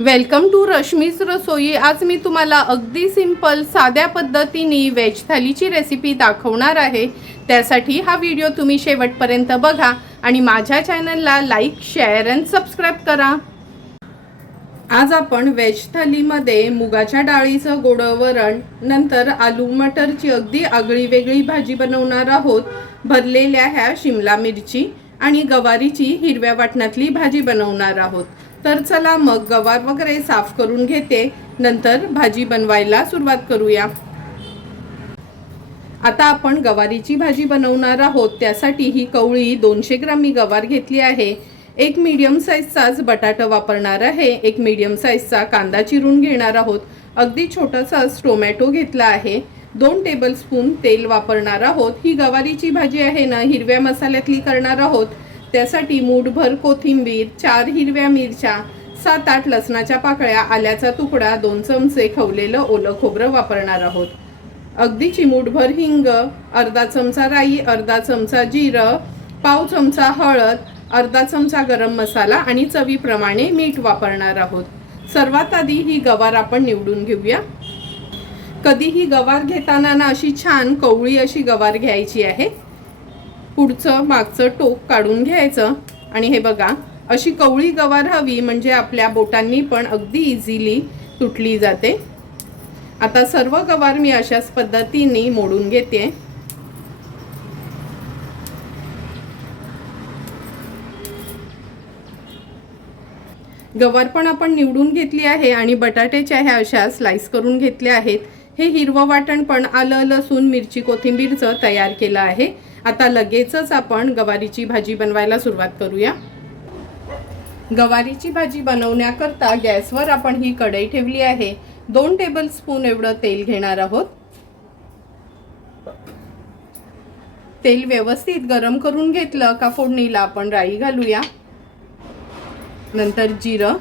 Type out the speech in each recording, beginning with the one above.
Welcome to Rashmi's रसोई। आज मी तुम्हाला अगदी सिंपल साध्या पद्धतीने वेज थालीची रेसिपी दाखवणार आहे। त्यासाठी हा व्हिडिओ तुम्ही शेवटपर्यंत बघा आणि माझ्या चॅनलला लाईक, शेअर आणि सबस्क्राइब करा। आज आपण वेज थालीमध्ये मुगाच्या डाळीचं गोडं वरण, नंतर आलू मटरची अगदी आगळी वेगळी भाजी बनवणार आहोत। भरलेल्या ह्या शिमला मिरची आणि गवारीची हिरव्या वाटणातली भाजी बनवणार आहोत। तर चला मग गवार वगैरे साफ करून घेते, नंतर भाजी बनवायला सुरुवात करूया। आता आपण गवारीची भाजी बनवणार आहोत। त्यासाठी ही कवळी 200 ग्राम मी गवार घेतली आहे। एक मीडियम साईजचाच बटाटा वापरणार आहे। एक मीडियम साईजचा कांदा चिरून घेणार आहोत। अगदी छोटासाच टोमॅटो घेतला आहे। 2 टेबलस्पून तेल वापरणार आहोत। ही गवारीची भाजी आहे ना, हिरव्या मसाल्यातली करणार आहोत। त्यासाठी मूठभर कोथिंबीर, 4 हिरव्या मिरच्या, 7-8 लसणाच्या पाकळ्या, आल्याचा तुकडा, 2 चमचे खवलेलं ओलं खोबरं वापरणार आहोत। अगदी चिमूटभर हिंग, अर्धा चमचा राई, अर्धा चमचा जिरं, पाव चमचा हळद, अर्धा चमचा गरम मसाला आणि चवीप्रमाणे मीठ वापरणार आहोत। सर्वात आधी ही गवार आपण निवडून घेऊया। कधीही गवार घेताना ना अशी छान कवळी अशी गवार घ्यायची आहे। पुढचं मागचं टोक काढून घ्यायचं आणि हे बघा, अशी कवळी गवार हवी म्हणजे आपल्या बोटांनी पण अगदी इझिली तुटली जाते। आता सर्व गवार मी अशाच पद्धतीने मोडून घेते। गवार पण आपण निवडून घेतली आहे आणि बटाट्याच्या ह्या अशा स्लाइस करून घेतल्या आहेत। हे हिरवं वाटण पण आलं, लसूण, मिरची, कोथिंबीरचं तयार केलं आहे। आता लगेचच आपण गवारीची भाजी बनवायला सुरुवात करूया। गवारीची भाजी बनवण्याकरता गॅसवर आपण ही कढई ठेवली आहे। 2 टेबलस्पून एवढं तेल घेणार आहोत। तेल व्यवस्थित गरम करून घेतलं का फोडणीला आपण राई घालूया, नंतर जिरं,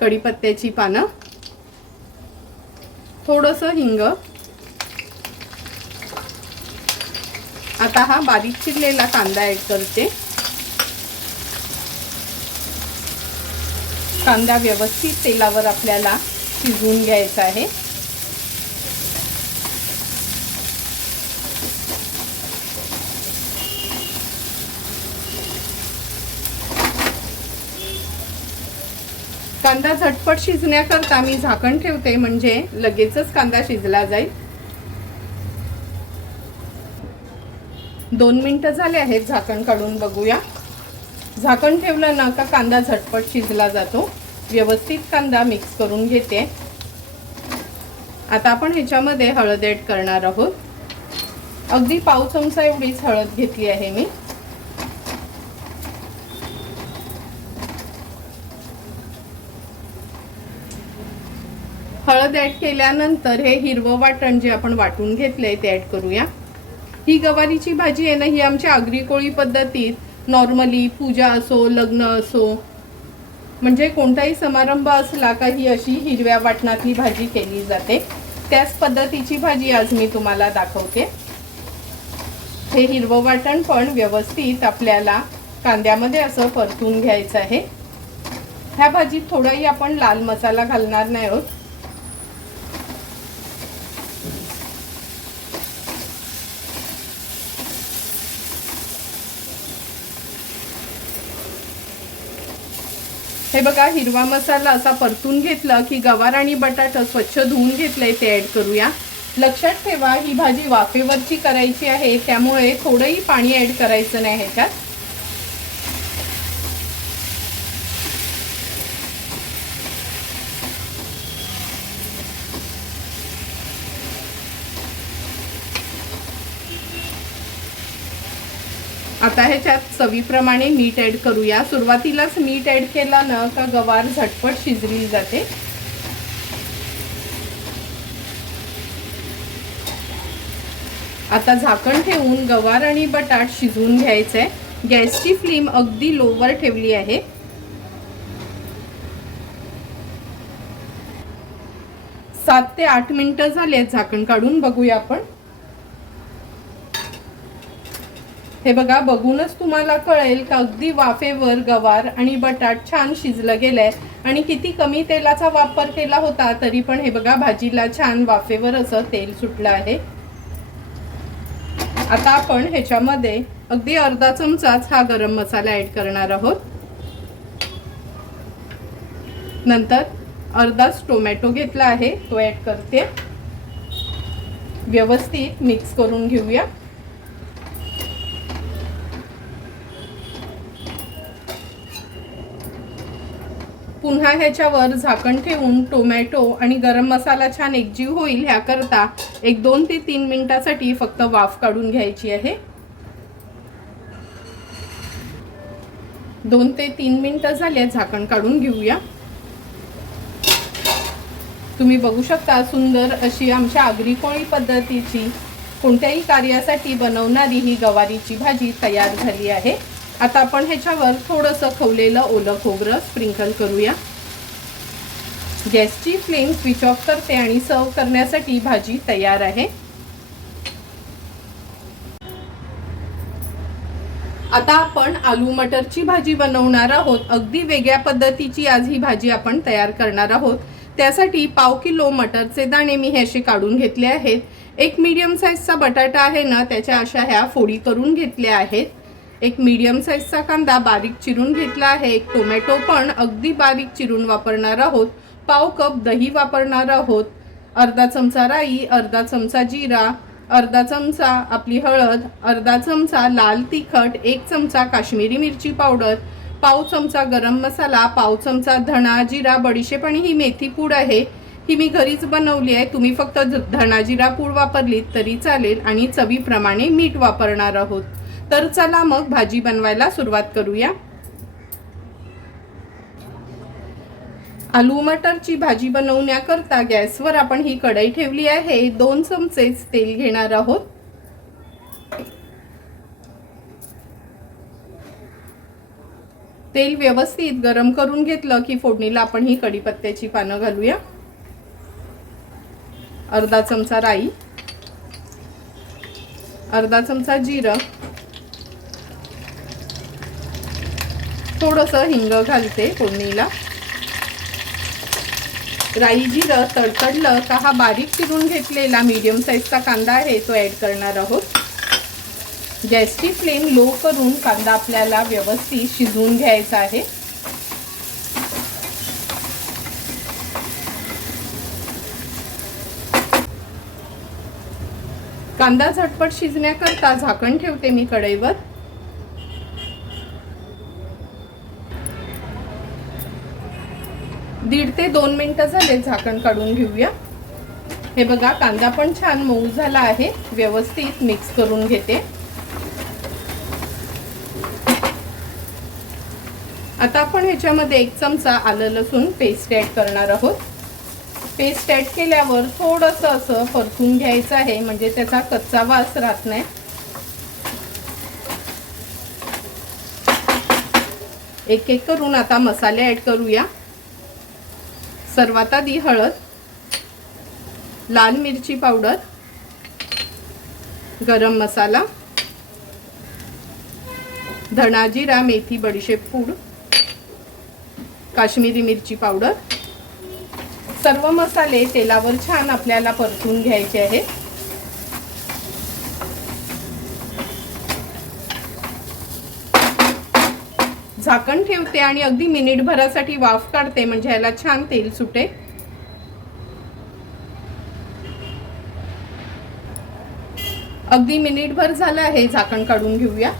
कढीपत्त्याची पानं, थोडंसं हिंग। आता हा बारीक चिरलेला कांदा ॲड करते। कांदा व्यवस्थित तेलावर आपल्याला शिजवून घ्यायचा आहे। कांदा झटपट शिजण्याकरता मी झाकण ठेवते, म्हणजे लगेचच कांदा शिजला जाईल। 2 मिनिटं झाले आहेत, झाकण काढून बघूया। झाकण ठेवलं ना का कांदा झटपट शिजला जातो। व्यवस्थित कांदा मिक्स करून घेते। आता आपण ह्याच्यामध्ये हळद ॲड करणार आहोत। अगदी पाव चमचा एवढीच हळद घेतली आहे मी। हळद ॲड केल्यानंतर हे हिरवं वाटण जे आपण वाटून घेतलंय ते ॲड करूया। ही गवारीची भाजी आहे ना, ही आमच्या आगरी कोळी पद्धतीत नॉर्मली पूजा असो, लग्न असो, म्हणजे कोणताही समारंभ असला का ही अशी हिरव्या वाटणातली भाजी केली जाते। त्याच पद्धतीची भाजी आज मी तुम्हाला दाखवते। हे हिरवं वाटण पण व्यवस्थित आपल्याला कांद्यामध्ये असं परतून घ्यायचं आहे। ह्या भाजीत थोडाही आपण लाल मसाला घालणार नाही आहोत। हे बघा, हिरवा मसाला असा परतून घेतला की गवार आणि बटाटा स्वच्छ धुवून घेतले ते ॲड करूया। लक्षात ठेवा, ही भाजी वाफेवरची करायची आहे, त्यामुळे थोडंही पाणी ॲड करायचं नाही ह्याच्यात। आता ह्याच्यात चवीप्रमाणे मीठ ॲड करूया। सुरुवातीलाच मीठ ॲड केलं ना का गवार झटपट शिजली जाते। आता झाकण ठेवून गवार आणि बटाट शिजवून घ्यायचंय। गॅसची फ्लेम अगदी लोवर ठेवली आहे। 7 ते 8 मिनिटं झालेत, झाकण काढून बघूया आपण। हे बघा, बघूनच तुम्हाला कळेल का अगदी वाफेवर गवार आणि बटाट छान शिजलं गेलंय आणि किती कमी तेलाचा वापर केला होता तरी पण हे बघा भाजीला छान वाफेवर असं तेल सुटलं आहे। आता आपण ह्याच्यामध्ये अगदी अर्धा चमचाच हा गरम मसाला ॲड करणार आहोत। नंतर अर्धाच टोमॅटो घेतला आहे, तो ॲड करते। व्यवस्थित मिक्स करून घेऊया। पुन्हा ह्याच्यावर झाकण ठेवून टोमॅटो आणि गरम मसाला छान एकजीव होईल ह्याकरता 1-2 ते 3 मिनिटासाठी फक्त वाफ काढून घ्यायची आहे। 2 ते 3 मिनिटं झाले, झाकण काढून घेऊया। तुम्ही बघू शकता सुंदर अशी आमच्या आगरी कोळी पद्धतीची कोणत्याही कार्यासाठी बनवणारी ही गवारीची भाजी तयार झाली आहे। आता आपण ह्याच्यावर थोडंसं खवलेलं ओलं खोबरं स्प्रिंकल करूया। गॅसची फ्लेम स्विच ऑफ करते आणि सर्व करण्यासाठी भाजी तयार आहे। आता आपण आलू मटरची भाजी बनवणार आहोत। अगदी वेगळ्या पद्धतीची आज ही भाजी आपण तयार करणार आहोत। त्यासाठी 1/2 किलो मटरचे दाणे मी हे असे काढून घेतले आहेत। एक मीडियम साईजचा बटाटा आहे ना, त्याच्या अशा ह्या फोडी करून घेतल्या आहेत। एक मीडियम साईजचा कांदा बारीक चिरून घेतला आहे। एक टोमॅटो पण अगदी बारीक चिरून वापरणार आहोत। 1/2 कप दही वापरणार आहोत। अर्धा चमचा राई, अर्धा चमचा जिरा, अर्धा चमचा आपली हळद, अर्धा चमचा लाल तिखट, 1 चमचा काश्मीरी मिरची पावडर, 1/2 चमचा गरम मसाला, 1/2 चमचा धणा जिरा बडीशेप आणि ही मेथी पूड आहे। ही मी घरीच बनवली आहे। तुम्ही फक्त धणा जिरा पूड वापरलीत तरी चालेल आणि चवीप्रमाणे मीठ वापरणार आहोत। तर चला मग भाजी बनवायला सुरुवात करूया। आलू मटरची भाजी बनवण्याकरता गॅसवर आपण ही कढई ठेवली आहे। 2 चमचेच तेल घेणार आहोत। तेल व्यवस्थित गरम करून घेतलं की फोडणीला आपण ही कढीपत्त्याची पानं घालूया। अर्धा चमचा राई, अर्धा चमचा जिरं, थोडंसं हिंग घालते फोडणीला। राई जिरं तडतडलं का हा बारीक चिरून घेतलेला मीडियम साईजचा कांदा आहे तो ॲड करणार आहोत। गॅसची फ्लेम लो करून कांदा आपल्याला व्यवस्थित शिजवून घ्यायचा आहे। कांदा झटपट शिजण्याकरता झाकण ठेवते मी कढईवर। 1.5 ते 2 मिनिटं झाले, झाकण काढून घेऊया। हे बघा, कांदा पण छान मऊ झाला आहे। व्यवस्थित मिक्स करून घेते। आता आपण ह्याच्यामध्ये 1 चमचा आलं लसूण पेस्ट ॲड करणार आहोत। पेस्ट ॲड केल्यावर थोडंसं असं परतून घ्यायचं आहे, म्हणजे त्याचा कच्चा वास राहत नाही। एक एक करून आता मसाले ॲड करूया। सर्वात आधी हळद, लाल मिरची पावडर, गरम मसाला, धणा जिरा मेथी बडीशेप पूड, काश्मीरी मिरची पावडर। सर्व मसाले तेलावर छान आपल्याला परतून घ्यायचे आहेत। झाकण ठेवते आणि अगदी मिनिटभरासाठी वाफ काढते, म्हणजे ह्याला छान तेल सुटे। अगदी मिनिटभर झालं आहे, झाकण काढून घेऊया।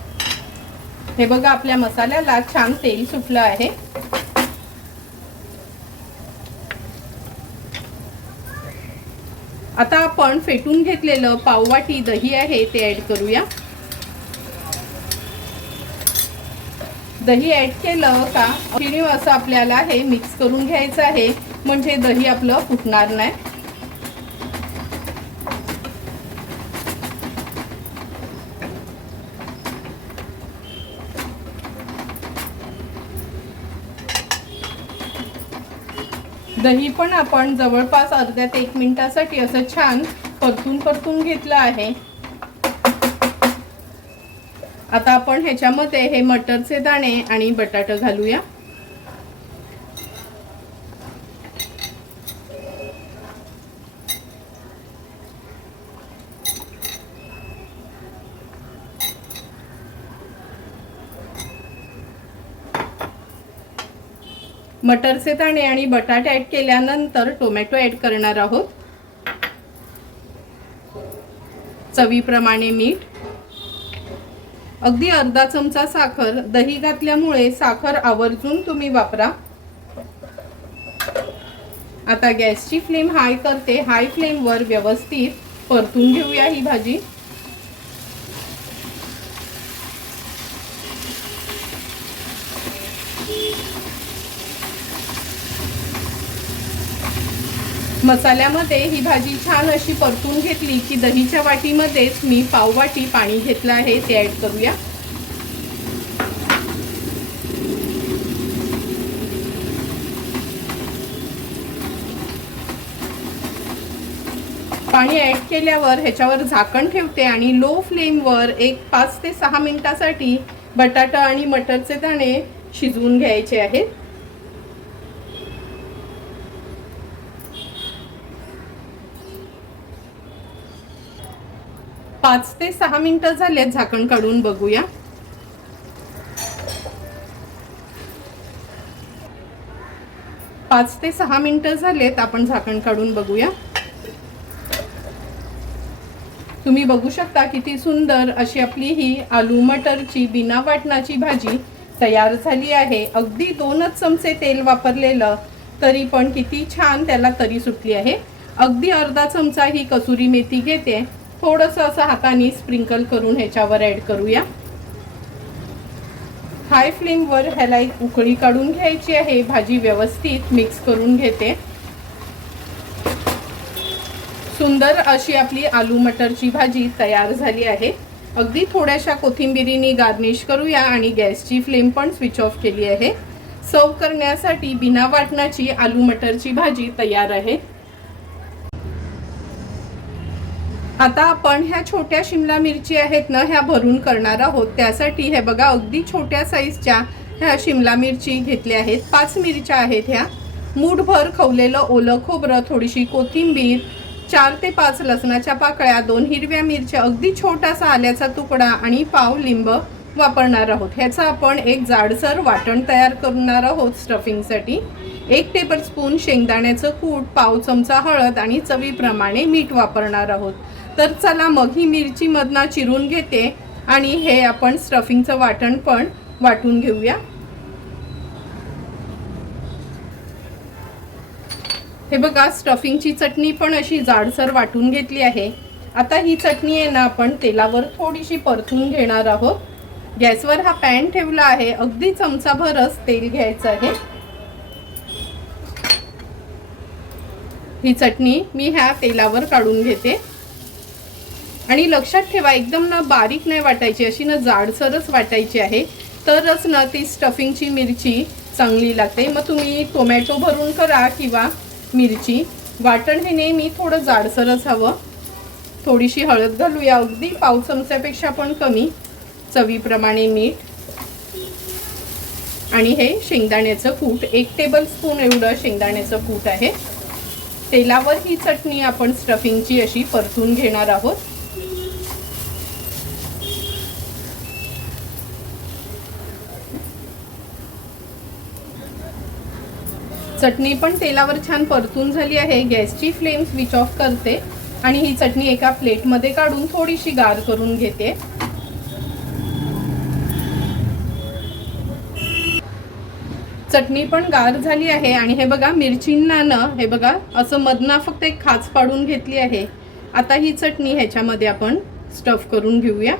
हे बघा, आपल्या मसाल्याला छान तेल सुटलं आहे। आता आपण फेटून घेतलेलं पाववाटी दही आहे ते ॲड करूया। दही ॲड केलं का कंटिन्यू असं आपल्याला हे मिक्स करून घ्यायचं आहे, म्हणजे दही आपलं फुटणार नाही। दही पण आपण जवळपास अर्ध्या ते 1 मिनिटासाठी असं छान परतून घेतलं आहे। आता आपण ह्याच्यामध्ये हे मटरचे दाणे आणि बटाटा घालूया। मटरचे दाणे आणि बटाटे ॲड केल्यानंतर टोमॅटो ॲड करणार आहोत। चवीप्रमाणे मीठ, अगदी अर्धा चमचा साखर। दही घातल्यामुळे साखर आवर्जून तुम्ही वापरा। आता गॅसची फ्लेम हाय करते। हाय फ्लेमवर व्यवस्थित परतून घेऊया ही भाजी। मसाल्यामध्ये ही भाजी छान अशी परतून घेतली की दहीच्या वाटीमध्येच मी पाव वाटी पाणी घेतलं आहे ते ॲड करूया। पाणी ॲड केल्यावर ह्याच्यावर झाकण ठेवते आणि लो फ्लेमवर एक 5 ते 6 मिनिटासाठी बटाटा आणि मटरचे दाणे शिजवून घ्यायचे आहेत। 5 ते 6 मिनिटं झालेत। झाकण काढून बघूया। पाच ते 6 मिनिटं झालेत। आपण झाकण काढून बघूया। तुम्ही बघू शकता किती सुंदर अशी आपली ही आलू मटरची बिना वाटणाची भाजी तयार झाली आहे। अगदी 2च चमचे तेल वापरलेलं तरी पण किती छान त्याला तरी सुटली आहे। अगदी अर्धा चमचा ही कसुरी मेथी घेते, थोडंसं असं हाताने स्प्रिंकल करून ह्याच्यावर ॲड करूया। हाय फ्लेमवर ह्याला एक उकळी काढून घ्यायची आहे। भाजी व्यवस्थित मिक्स करून घेते। सुंदर अशी आपली आलू मटरची भाजी तयार झाली आहे। अगदी थोड्याशा कोथिंबिरीने गार्निश करूया आणि गॅसची फ्लेम पण स्विच ऑफ केली आहे। सर्व करण्यासाठी बिना वाटणाची आलू मटरची भाजी तयार आहे। आता आपण ह्या छोट्या शिमला मिरची आहेत ना, ह्या भरून करणार आहोत। त्यासाठी हे बघा अगदी छोट्या साईजच्या ह्या शिमला मिरची घेतल्या आहेत। 5 मिरच्या आहेत ह्या। मूठभर खवलेलं ओलं खोबरं, थोडीशी कोथिंबीर, 4 ते 5 लसणाच्या पाकळ्या, 2 हिरव्या मिरच्या, अगदी छोटासा आल्याचा तुकडा आणि पाव लिंब वापरणार आहोत। ह्याचं आपण एक जाडसर वाटण तयार करणार आहोत स्टफिंगसाठी। 1 टेबलस्पून शेंगदाण्याचं कूट, पाव चमचा हळद आणि चवीप्रमाणे मीठ वापरणार आहोत। तर चला मग ही मिरची मधना चिरून घेते आणि हे आपण स्टफिंगचं वाटण पण वाटून घेऊया। हे बघा स्टफिंगची चटणी पण अशी जाडसर वाटून घेतली आहे। आता ही चटणी आहे ना आपण तेलावर थोडीशी परतून घेणार आहोत। गॅसवर हा पॅन ठेवला आहे। अगदी चमचाभरच तेल घ्यायचं आहे। ही चटणी मी ह्या तेलावर काढून घेते आणि लक्षात ठेवा एकदम ना बारीक नाही वाटायची, अशी ना जाडसरच वाटायची आहे, तरच ना ती स्टफिंगची मिरची चांगली लागते। मग तुम्ही टोमॅटो भरून करा किंवा मिरची, वाटण हे नेहमी थोडं जाडसरच हवं। थोडीशी हळद घालूया, अगदी पाव चमच्यापेक्षा पण कमी, चवीप्रमाणे मीठ आणि हे शेंगदाण्याचं कूट, 1 टेबलस्पून एवढं शेंगदाण्याचं कूट आहे। तेलावर ही चटणी आपण स्टफिंगची अशी परतून घेणार आहोत। चटणी पण तेलावर छान परतून झाली आहे। गॅसची फ्लेम स्विच ऑफ करते आणि ही चटणी एका प्लेटमध्ये काढून थोडीशी गार करून घेते। चटणी पण गार झाली आहे आणि हे बघा मिरचींना ना हे बघा असं मधना फक्त एक खाच पाडून घेतली आहे। आता ही चटणी ह्याच्यामध्ये आपण स्टफ करून घेऊया।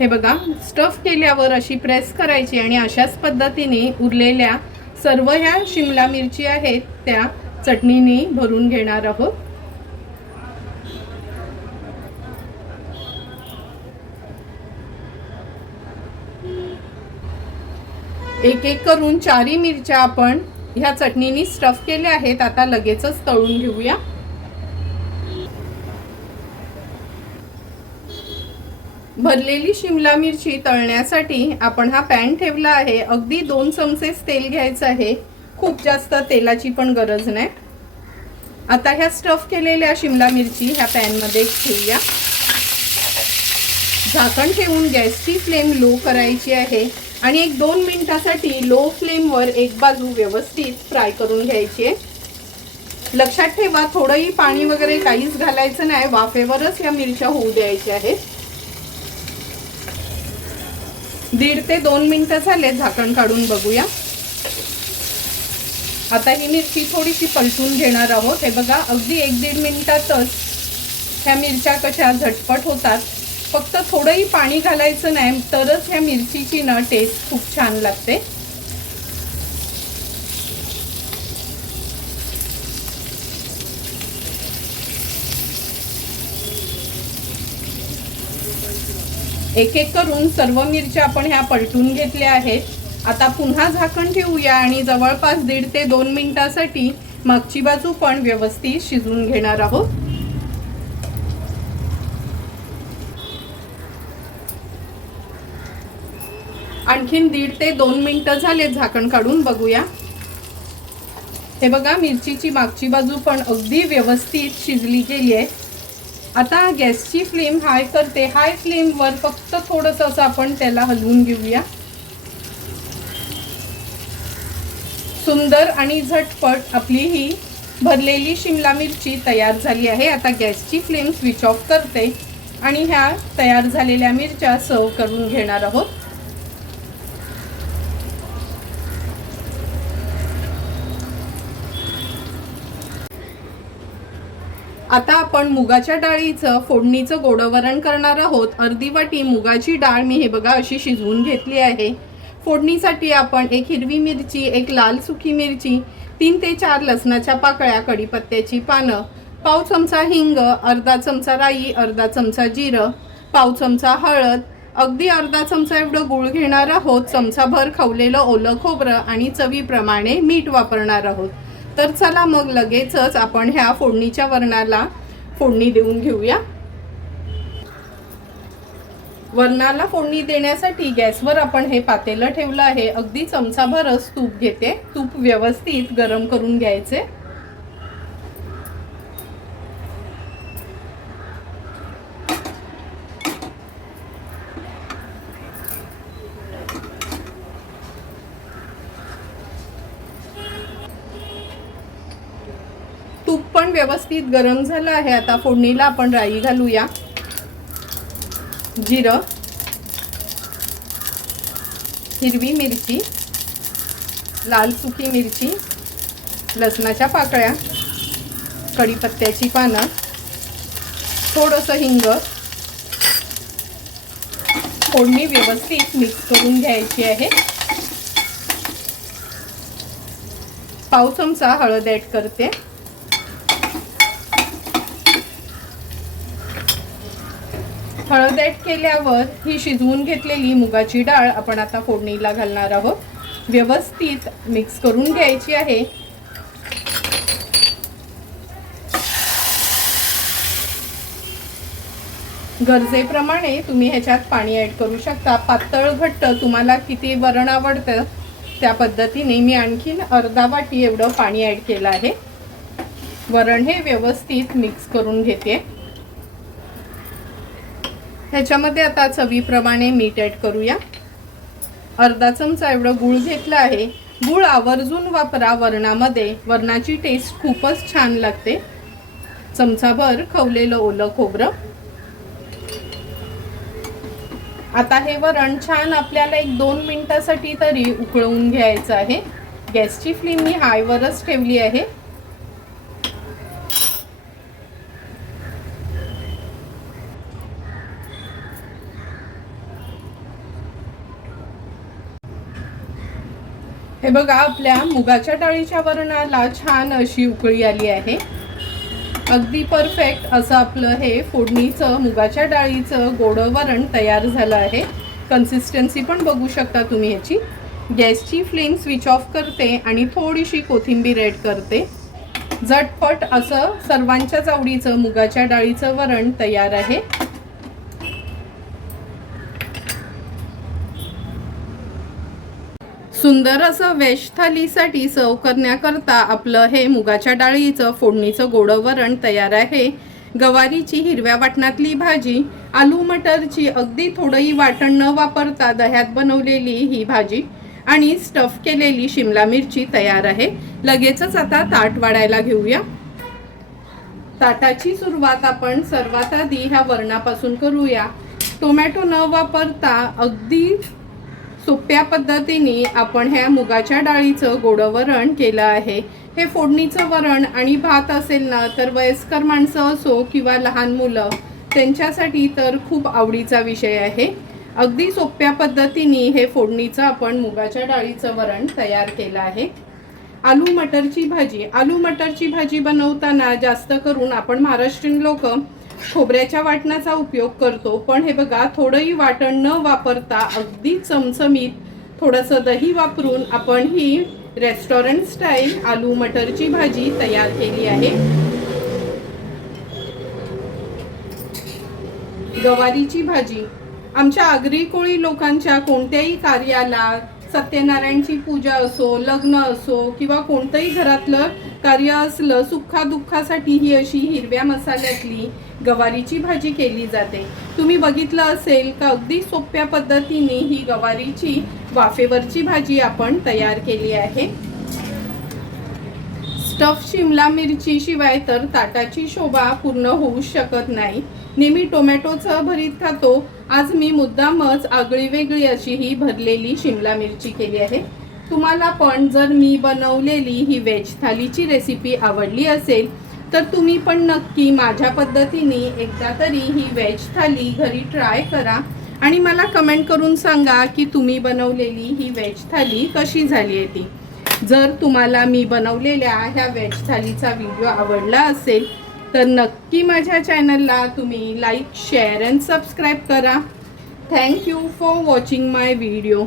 हे बघा स्टफ केल्यावर अशी प्रेस करायची आणि अशाच पद्धतीने उरलेल्या सर्व ह्या शिमला मिरची आहेत त्या चटणीने भरून घेणार आहोत। एक एक करून चारही मिरच्या आपण ह्या चटणीने स्टफ केल्या आहेत. आता लगेचच तळून घेऊया. भरलेली शिमला मिरची तळण्यासाठी आपण हा पॅन ठेवला आहे. अगदी 2 चमचेच तेल घ्यायचं आहे. खूप जास्त तेलाची पण गरज नाही. आता ह्या स्टफ केलेल्या शिमला मिरची ह्या पॅनमध्ये ठेवूया. झाकण ठेवून गॅसची फ्लेम लो करायची आहे आणि एक 2 मिनिटासाठी लो फ्लेमवर एक बाजू व्यवस्थित फ्राय करून घ्यायची आहे. लक्षात ठेवा, थोडंही पाणी वगैरे काहीच घालायचं नाही. वाफेवरच या मिरच्या होऊ द्यायच्या आहेत. 1.5 ते 2 मिनिटं झाले. झाकण काढून बघूया. आता ही मिरची थोडीशी पलटून घेणार आहोत. हे बघा, अगदी 1-1.5 मिनिटातच ह्या मिरच्या कशा झटपट होतात. फक्त थोडंही पाणी घालायचं नाही, तरच ह्या मिरचीची ना टेस्ट खूप छान लागते. एक एक करून सर्व मिरच्या आपण ह्या पलटून घेतल्या आहेत. आता पुन्हा झाकण ठेवूया आणि जवळपास 1.5 ते 2 मिनिटासाठी मागची बाजू पण व्यवस्थित शिजवून घेणार आहोत. आणखीन 1.5 ते 2 मिनिटं झाले. झाकण काढून बघूया. हे बघा, मिरचीची मागची बाजू पण अगदी व्यवस्थित शिजली गेली आहे. आता गॅसची फ्लेम हाय करते. हाय फ्लेमवर फक्त थोडंसं असं आपण त्याला हलवून घेऊया. सुंदर आणि झटपट आपली ही भरलेली शिमला मिरची तयार झाली आहे. आता गॅसची फ्लेम स्विच ऑफ करते आणि ह्या तयार झालेल्या मिरच्या सर्व करून घेणार आहोत. आता आपण मुगाच्या डाळीचं फोडणीचं गोडं वरण करणार आहोत. अर्धी वाटी मुगाची डाळ मी हे बघा अशी शिजवून घेतली आहे. फोडणीसाठी आपण 1 हिरवी मिरची, 1 लाल सुकी मिरची, 3 ते 4 लसणाच्या पाकळ्या, कढीपत्त्याची पानं, पाव चमचा हिंग, अर्धा चमचा राई, अर्धा चमचा जिरं, पाव चमचा हळद, अगदी अर्धा चमचा एवढं गूळ घेणार आहोत. चमचाभर खवलेलं ओलं खोबरं आणि चवीप्रमाणे मीठ वापरणार आहोत. तर चला मग लगेचच आपण ह्या फोडणीच्या वरणाला फोडणी देऊन घेऊया. वरणाला फोडणी देण्यासाठी गॅसवर आपण हे पातेलं ठेवलं आहे. अगदी चमचाभरच तूप घेते. तूप व्यवस्थित गरम करून घ्यायचे. तूप पण व्यवस्थित गरम झालं आहे. आता फोडणीला आपण राई घालूया, जिरं, हिरवी मिरची, लाल सुकी मिरची, लसणाच्या पाकळ्या, कढीपत्त्याची पानं, थोडंसं हिंग. फोडणी व्यवस्थित मिक्स करून घ्यायची आहे. पाव चमचा हळद ॲड करते. हळद ॲड केल्यावर ही शिजवून घेतलेली मुगाची डाळ आपण आता फोडणीला घालणार आहोत. व्यवस्थित मिक्स करून घ्यायची आहे. गरजेप्रमाणे तुम्ही ह्याच्यात पाणी ॲड करू शकता. पातळ घट्ट तुम्हाला किती वरण आवडतं त्या पद्धतीने मी आणखीन अर्धा वाटी एवढं पाणी ॲड केलं आहे. वरण हे व्यवस्थित मिक्स करून घेते. ह्याच्यामध्ये आता चवीप्रमाणे मीठ ॲड करूया. अर्धा चमचा एवढं गूळ घेतलं आहे. गूळ आवर्जून वापरा वरणामध्ये. वरणाची टेस्ट खूपच छान लागते. चमचाभर खवलेलं ओलं खोबरं. आता हे वरण छान आपल्याला 1-2 मिनिटासाठी तरी उकळवून घ्यायचं आहे. गॅसची फ्लेम मी हायवरच ठेवली आहे. हे बघा, आपल्या मुगाच्या डाळीच्या वरणाला छान अशी उकळी आली आहे. अगदी परफेक्ट असं आपलं हे फोडणीचं मुगाच्या डाळीचं गोडं वरण तयार झालं आहे. कन्सिस्टन्सी पण बघू शकता तुम्ही ह्याची. गॅसची फ्लेम स्विच ऑफ करते आणि थोडीशी कोथिंबीर ॲड करते. झटपट असं सर्वांच्याच आवडीचं मुगाच्या डाळीचं वरण तयार आहे. सुंदर असं व्हेज थालीसाठी सर्व करण्याकरता आपलं हे मुगाच्या डाळीचं फोडणीचं गोड वरण तयार आहे. गवारीची हिरव्या वाटणातली भाजी, आलू मटरची अगदी थोडंही वाटण न वापरता दह्यात बनवलेली ही भाजी आणि स्टफ केलेली शिमला मिरची तयार आहे. लगेचच आता ताट वाढायला घेऊया. ताटाची सुरुवात आपण सर्वात आधी ह्या वरणापासून करूया. टोमॅटो न वापरता अगदी सोप्या पद्धतीने आपण ह्या मुगाच्या डाळीचं गोड वरण केलं आहे. हे फोडणीचं वरण आणि भात असेल ना तर वयस्कर माणसं असो किंवा लहान मुलं त्यांच्यासाठी तर खूप आवडीचा विषय आहे. अगदी सोप्या पद्धतीने हे फोडणीचं आपण मुगाच्या डाळीचं वरण तयार केलं आहे. आलू मटरची भाजी बनवताना जास्त करून आपण महाराष्ट्रीयन लोक खोबऱ्याच्या वाटणाचा उपयोग करतो. पण हे बघा, थोडंही वाटण न वापरता अगदी चमचमीत थोडंसं दही वापरून आपण ही रेस्टॉरंट स्टाईल आलू मटरची भाजी तयार केली आहे. गवारीची भाजी आमच्या आगरी कोळी लोकांच्या कोणत्याही कार्याला, सत्यनारायणची पूजा असो, लग्न असो किंवा कोणतंही घरातलं कार्य असलं, सुखादुःखासाठी ही अशी हिरव्या मसाल्यातली गवारीची भाजी केली जाते. तुम्ही बघितलं असेल का अगदी सोप्या पद्धतीने ही गवारीची वाफेवरची भाजी आपण तयार केली आहे. स्टफ शिमला मिरची शिवाय तर ताटाची शोभा पूर्ण होऊ शकत नाही. नेहमी टोमॅटोचं भरीत खातो, आज मी मुद्दामच आगळी वेगळी अशी ही भरलेली शिमला मिरची केली आहे. तुम्हाला पण जर मी बनवलेली ही व्हेज थालीची रेसिपी आवडली असेल तर तुम्ही पण नक्की माझ्या पद्धतीने एकदा तरी ही व्हेज थाली घरी ट्राय करा आणि मला कमेंट करून सांगा की तुम्ही बनवलेली ही व्हेज थाली कशी झाली आहे ती. जर तुम्हाला मी बनवलेल्या ह्या व्हेज थालीचा व्हिडिओ आवडला असेल तर नक्की माझ्या चॅनलला तुम्ही लाईक, शेअर अँड सबस्क्राईब करा. Thank you for watching my video.